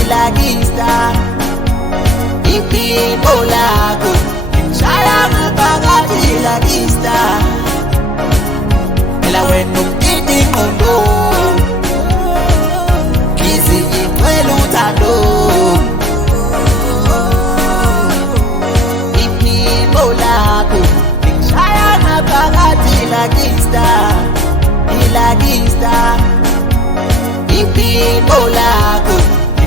ilagista iphimbo lakho ngishaya ngaphakathi ilagista phela wena umtiti ingqondo ngizi ngicwela uthando iphimbo lakho ngishaya ngaphakathi ilagista iphimbo lakho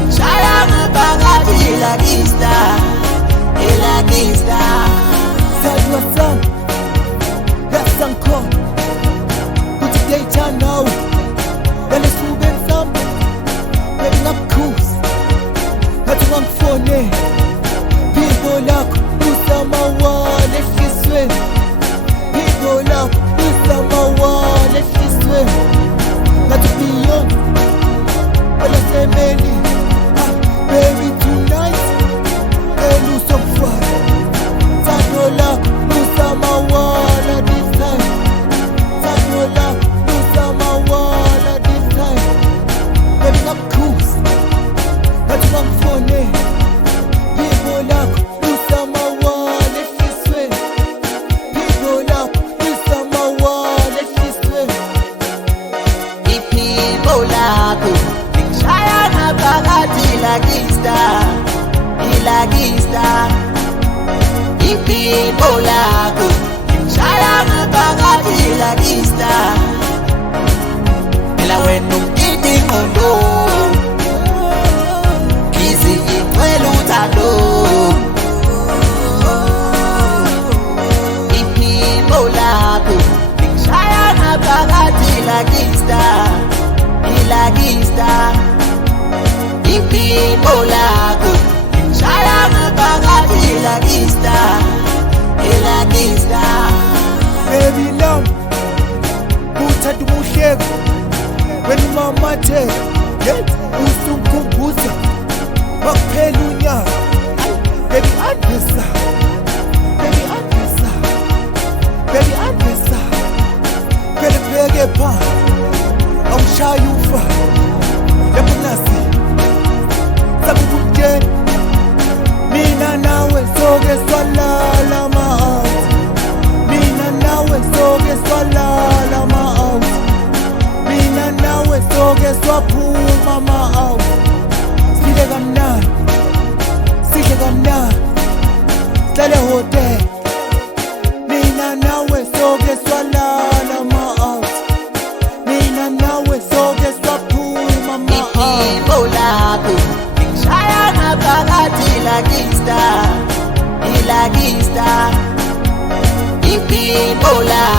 ngishaya ngaphakathi ilagista Sadwa sang, that sang call Kuti daytime now Then it's moving something Baby not coos Hati wang phone People lako Usama wale kiswe People lako Usama wale kiswe Natu beyond Wala semeni Baby tonight Elu so far Tanola Usama wala this time Tanola Usama wala this time Baby not coos Hati wang phone People lako Usama wale kiswe People lako Usama wale kiswe iphimbo lakho ngishaya ngaphakathi ilagista iphimbo lakho ngishaya ngaphakathi ilagista phela wena umtiti ingqondo ngizi ngicwela uthando iphimbo lakho ngishaya ngaphakathi ilagista iphimbo lakho ngishaya ngaphakathi ilagista Baby love Uthanda umuhleko Wena umamatheka Usumkhumbuza Wakuphela unyaka Baby andesa Vele bheke phansi Awushaya ufa Lapho nasi Sakukutshela Mina nawe soke swalala ma-out Mina nawe soke swalala ma-out Mina nawe soke swaphuma ma-out Sidle kamnandi Sihlale hotel Mina nawe soke swalala ma-out Mina nawe soke swaphuma ma-out iphimbo lakho ngishaya ngaphakathi ilagista iphimbo lakho